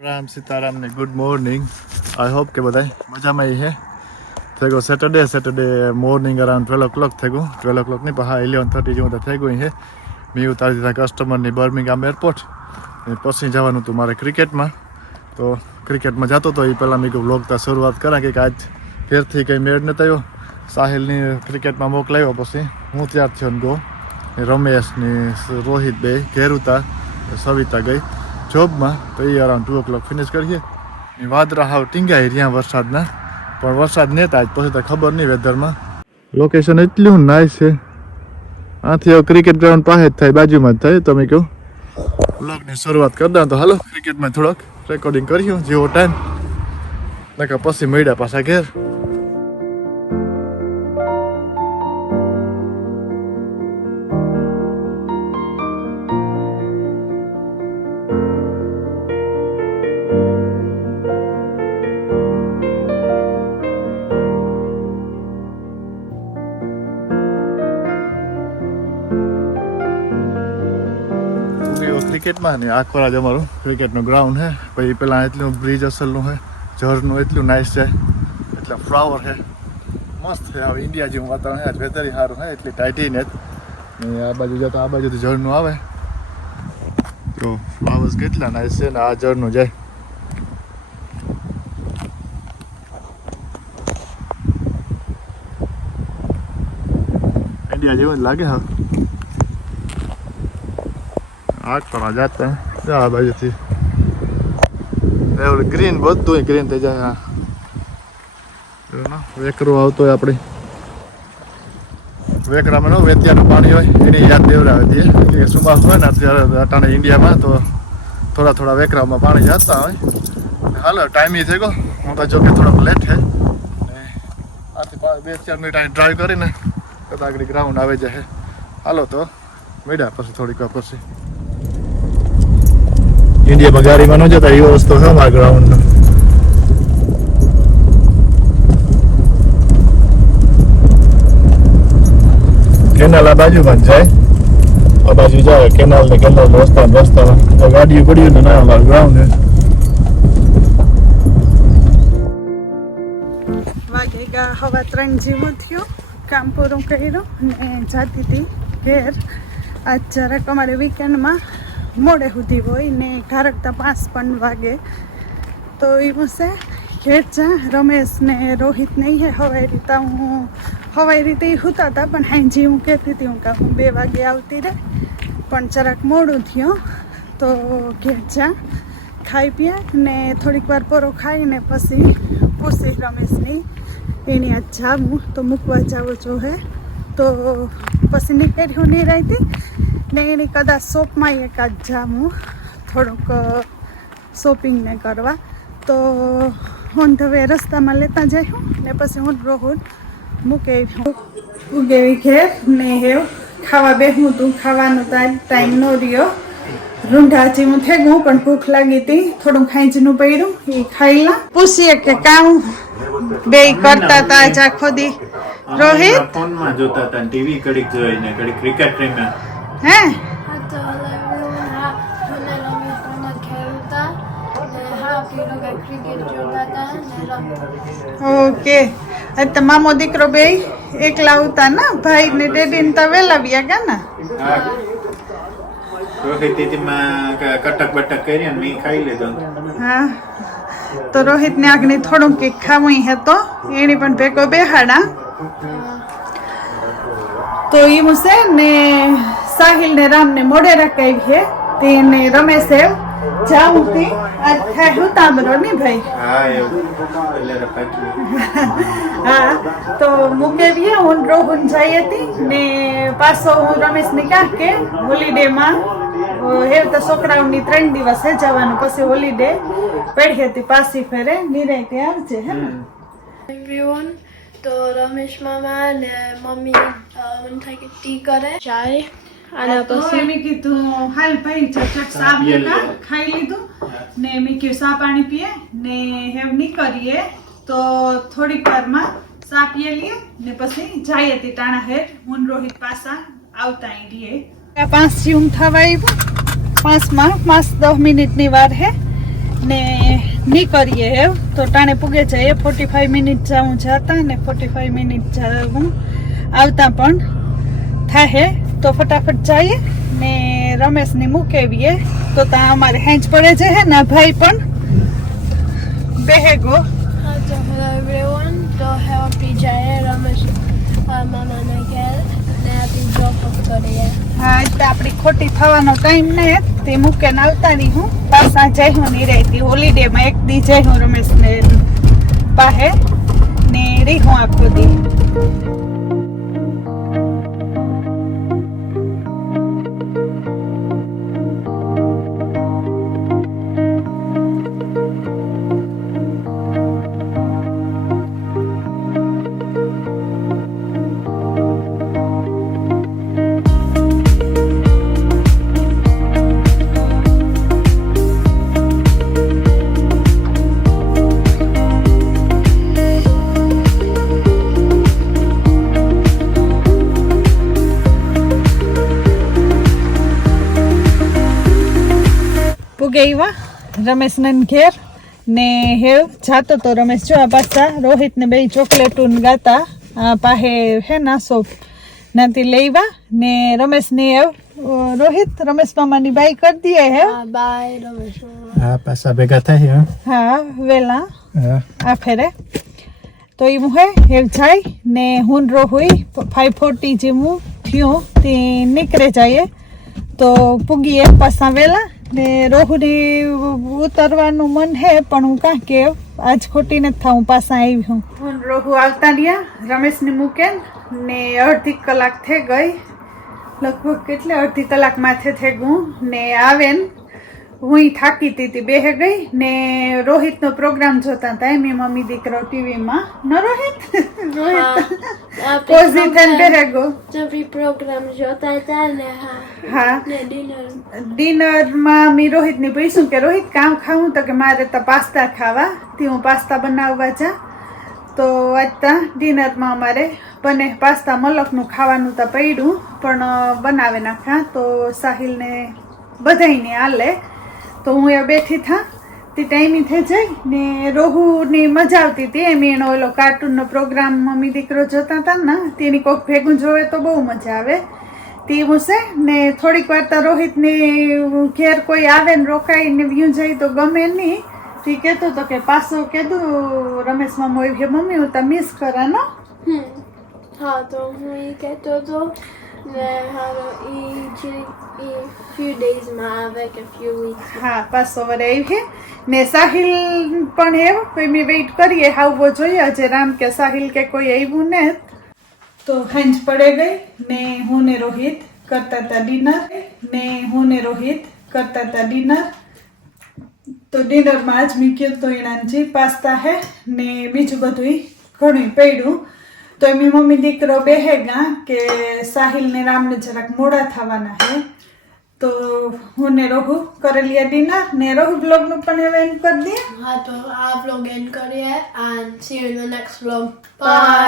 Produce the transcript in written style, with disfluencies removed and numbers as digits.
राम सीताराम ने good morning. I hope के बधाई मजा में ही है। थे सैटरडे मॉर्निंग अराउंड 12 o'clock थे 12 o'clock नहीं पहा 11:30 जो थे गई है। मैं उतारी दीधा कस्टमर ने बर्मिंगहाम एयरपोर्ट पछी जवानुं हतुं मारे क्रिकेट में। तो क्रिकेट में जातो तो पहला मैं व्लॉग तो शुरुआत करा कि आज फेर थी कई मेड़ नहीं थयो। साहिल ने क्रिकेट में मोकलाव्यो पछी हूँ त्यार थयो गो। रमेश ने रोहित बे घेर उता सविता गई जॉब में। तो ये अराउंड 2 o'clock फिनिश करिए। वादरा हाव टींगाई रह्या वरसादना पण वरसाद नहीं था पछी तो खबर नहीं वेदर में। लोकेशन एटलू नाइस है। आथी क्रिकेट ग्राउंड पासे ज थाय बाजू में ज थाय। तो मैं कहूँ व्लॉग ने शुरुआत कर दो। तो हालो क्रिकेट में थोड़क रेकॉर्डिंग करियो जेवो टाइम नका पछी मळ्या पाछा घेर। क्रिकेट में आखो आज अमरू क्रिकेट ग्राउंड है। पी पेला एटलू ब्रिज असलू है झरनु एटलू नाइस है एटला फ्लावर है मस्त है। हवे इंडिया जेवुं वातावरण है। आज वेदर सारू है एटली टाइटी ने आ बाजू जता आ बाजू झरनु आवे तो फ्लावर्स केटला नाइस है। आ झरनु जाए इंडिया जेवुं लागे। हाँ आग पर जाता है आ बाजू थी ग्रीन बधु ग्रीन थी जाए। वेकरो आवतो है अपनी वेकरा में वेतियानु पाणी होय एनी याद देवरावे दे એટલે સુમાસ હોય ને અત્યારે અટાણે ઇન્ડિયામાં તો થોડા થોડા વેકરામાં પાણી જતા હોય। હાલો ટાઈમ ઈ થઈ ગયો હું તો જો કે થોડોક લેટ છે આથી 2-4 મિનિટ ડ્રાઈવ કરીને તો આગળ ગ્રાઉન્ડ આવી જાય। હાલો તો મળ્યા પછી થોડીક વાર પછી इंडिया में गाड़ी में न जाता ये वस्तु है हमारे ग्राउंड में। केनाल आ बाजू में जाए आ बाजू जाए केनाल ने रास्ता तो गाड़ी पड़ी ना हमारा ग्राउंड है। वागेगा हवा 3 जेवुं थयो काम पूरुं कर्युं ने जाती थी घेर। आज जराक अमारे वीकेंड में मोड़े सुधी होय ने घारकता 5 पण वागे तो एवं से घेर जा रमेश ने रोहित नहीं है हवाई रीता हूँ हवाई रीते होता था पण हाँ जी हूँ कहती थी उनका हूँ 2 वागे आवती रहे पण जराक मोड़ू थयो तो घेर जा खाई पिया ने थोड़ीक वार पोरो खाई ने पछी पूछी रमेश ने एनी आज जावुं तो मूकवा जावो जो है तो पछी निकळ्यो नहीं रही ने एनी कदाच शॉप में एक आज जाऊँ थोड़क शॉपिंग ने करवा तो ऑन ध वे रस्ता में लेता जाऊँ ने पछी हूँ रोहुत मूके उगेवी घेर ने हेव खावा बेहूँ तू खावानो टाइम न रियो रूंढा जेवुं थे गयुं पण भूख लागी थी थोड़ुं खाईजनु पड्युं ए खाई ला। पूछीए के काम बे करता था आज आखो दी रोहित फोन में जोता था टीवी कड़ीक जोईने कड़ीक क्रिकेट रम्या हैं ओके तो मामो दीकरो बे एकला होता ना भाई ने डेडी ने तो वेला व्या गया ना रोहित जी में कटक बटक करी मैं खाई लीधो। हाँ तो रोहित ने आगनी थोड़ू के खावी है तो एनी पण भेगो बेहाड़ा तो ये मुझसे ने साहिल ने राम ने मोड़े रखाई है तेने रमेश है जाऊं थी आज है होता बरो नहीं भाई। हां ये पहले रखा हाँ तो मुके भी है उन रोहन जाई थी ने पासो रमेश ने कहा के हॉलिडे में हे तो छोकराओनी 3 દિવસ है जवानु પછી हॉलिडे पड़ी थी पासी फेरे निराय तैयार छे है ना एवरीवन। तो रमेश मामा ने मम्मी मन के टी करे चाय आना પછી મેં કીધું હાલ ભાઈ ચટ સા પીતા ખાઈ લીધું ને મેં કીધું સા પાણી પીએ ને હેવ નહીં કરીએ તો થોડીક વારમાં સા પીએ લઈએ ને પછી જઈએ તી ટાણા હેર હું રોહિત પાસા આવતા રહીએ 5 જેવું થવા આવ્યું 5 માં 5-10 મિનિટની વાર હે ને નીકળીએ એમ તો ટાણે પૂગે જાય 45 મિનિટ જાઉં જતા ને 45 મિનિટ જાઉં આવતા પણ થાય તો ફટાફટ જઈએ ને રમેશને મૂકેવીએ તો ત્યાં અમારે હેંચ પડે છે હે ના ભાઈ પણ બેહેગો. So hello everyone. તો હવે આપણી જાય રમેશ મામાના ઘેર ને આપણી ડ્રોપ ઓફ કરીએ. હા એટલે આપણી ખોટી થવાનો ટાઈમ ને તે મૂકીને આવતા નહીં હું પાછા જઈ હું નહીં રહેતી હોલિડેમાં એક દી જઈ હું રમેશને પાસે ને રહી હું આખો દી. ગઈવા રમેશના ઘેર ને હેવ જાતો તો રમેશ જો આ પાછા રોહિત ને બે ચોકલેટું ગાતા આ પાસે હે ના શોપ નાથી લેવા ને રમેશ ને હેવ રોહિત રમેશ મામાની બાઈ કરી દઈએ હે. બાય રમેશ. હા પાછા ભેગા થાય હા વેલા હા આ ફેરે તો એ હું હે હેવ જાય ને હું રોહુઈ 5:40 જેવું થયું તે નીકળે જાય તો પૂગીએ પાછા વેલા ને રોહુને ઉતરવાનું મન હે પણ હું કાં કે આજ ખોટી નથી થાઉં પાછા આવી હું રોહુ આવતા રહ્યા રમેશને મૂકે ને અડધી કલાક થઈ ગઈ લગભગ કેટલે અડધી કલાક માથે થઈ ગયું ને આવે ને હું થાકી હતી બેહે ગઈ ને રોહિતનો પ્રોગ્રામ જોતા હતા એમ મમ્મી દીકરો ટીવીમાં ન રોહિત પોઝિટ બેહે ગો આપણી પ્રોગ્રામ જોતા હતા ને હા ને ડિનર ડિનરમાં મેં રોહિતને પૂછ્યું કે રોહિત કામ ખાવું તો કે મારે તો પાસ્તા ખાવા તે હું પાસ્તા બનાવવા જા તો આજતા ડિનરમાં અમારે બને પાસ્તા મલકનું ખાવાનું તો પડ્યું પણ બનાવે નાખા તો સાહિલને બધાઈને હાલે તો હું એ બેઠી થા તે ટાઈમી થઈ જાય ને રોહુની મજા આવતી હતી એમ એનો ઓલો કાર્ટૂનનો પ્રોગ્રામ મમ્મી દીકરો જોતા હતા ને તેની કોઈક ભેગું જોવે તો બહુ મજા આવે તેવું છે ને થોડીક વાર તો રોહિતને ઘેર કોઈ આવે ને રોકાઈને વ્યૂ જાય તો ગમે નહીં તે કહેતો હતો કે પાછો કીધું રમેશ મામો એ મમ્મી હું તો મિસ કરાનો. હા તો હું એ કહેતો હતો ને હવે એ few days માં આવે કે few weeks. હા પાછો વરે આવી ને સાહિલ પણ એવું કોઈ મેં વેઇટ કરીએ આવવો જોઈએ આજે રામ કે સાહિલ કે કોઈ આવ્યું ને તો હેંજ પડે ગઈ ને હું ને રોહિત કરતા હતા ડિનર તો ડિનરમાં આજ મેં કીધું તો એનાજી પાસ્તા હે ને બીજું બધું ઘણું પડ્યું તો એમની મમ્મી દીકરો બેહેગા કે સાહિલ ને રામને જરાક મોડા થવાના હે તો હું ને રોહુ કરી લીએ ડિનર ને રોહુ બ્લોગનું પણ હવે એન્ડ કરી દઈએ. હા તો આ vlog end કરીએ and see you in the next vlog. Bye.